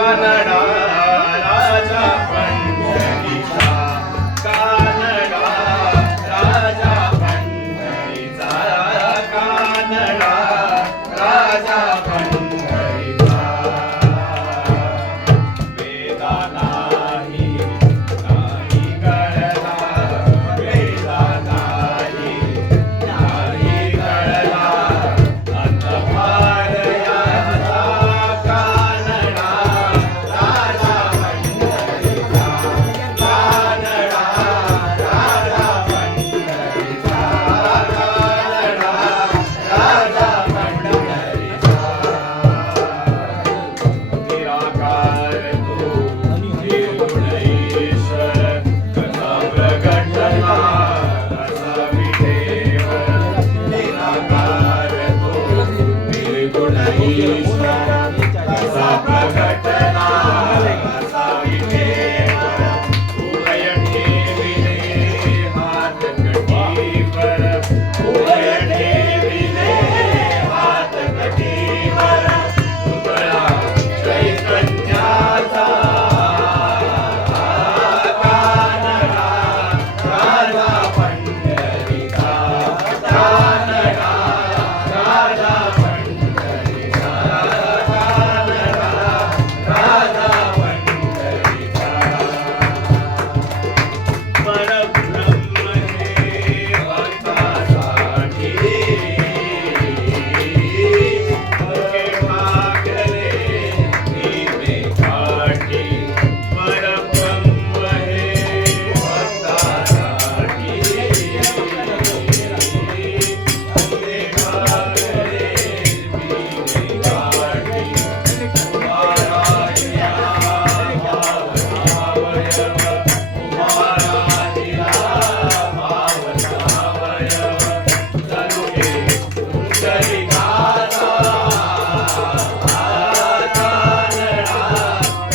कानडा राजा पंढरीचा, कानडा राजा पंढरीचा, कानडा राजा पंढरीचा. वेदा नाही नाही कळला, वेदा नाही नाही कळला, अंतभार याचा कानडा राजा पंढरीचा, कानडा राजा पंढरीचा, कानडा राजा पंढरीचा. निराकार तू निर्गुणेश्वर, कसा प्रगटला असा विठेवर. निराकार तू निर्गुणेश्वर, कसा प्रगटला असा विठेवर. उभय ठेविले हात कटीवर, उभय ठेविले हात कटीवर. तुझा चैतन्याचा कानडा राजा पंढरीचा, कानडा राजा पंढरीचा, कानडा राजा पंढरीचा. परब्रह्म हे भक्तासाठी, मुखे भागले नीवे काठी. परब्रह्म हे भक्तासाठी, मुखे भागले नीवे काठी. कुमारा दिला भावनावयव, कुमारा दिला भावनावयव. जनुके पुंडलिकाचा कानडा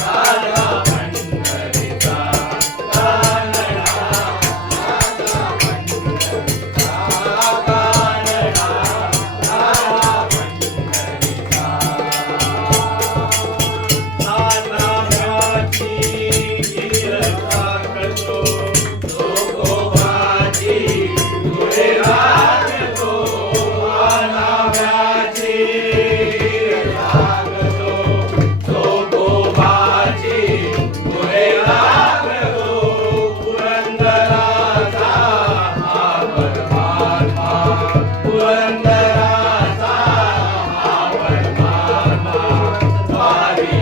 राजा पंढरीचा, कानडा राजा पंढरीचा, कानडा राजा पंढरीचा. नानाव्याची गिरता करतो, तो गोबाची पुढे लागतो. नानाव्याची गिरता करतो, तो गोबाची पुढे लागतो. पुरंदराचा हा परमात्मा, पुरंदराचा हा परमात्मा. वारी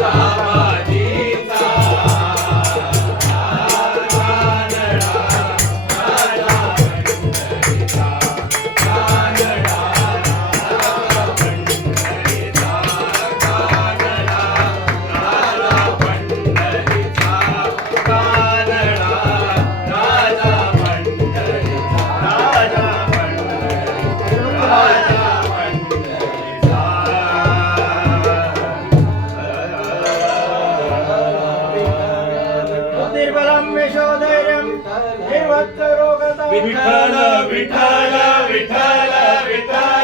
दामाजीचा कानडा राजा पंढरीचा, कानडा राजा पंढरीचा, कानडा राजा पंढरीचा, कानडा राजा पंढरीचा, राजा पंढरीचा, राजा पंढरीचा. निर्बलं यशोधैर्यं निर्वत्तरोगता. विठ्ठल विठ्ठल विठ्ठल विठ्ठल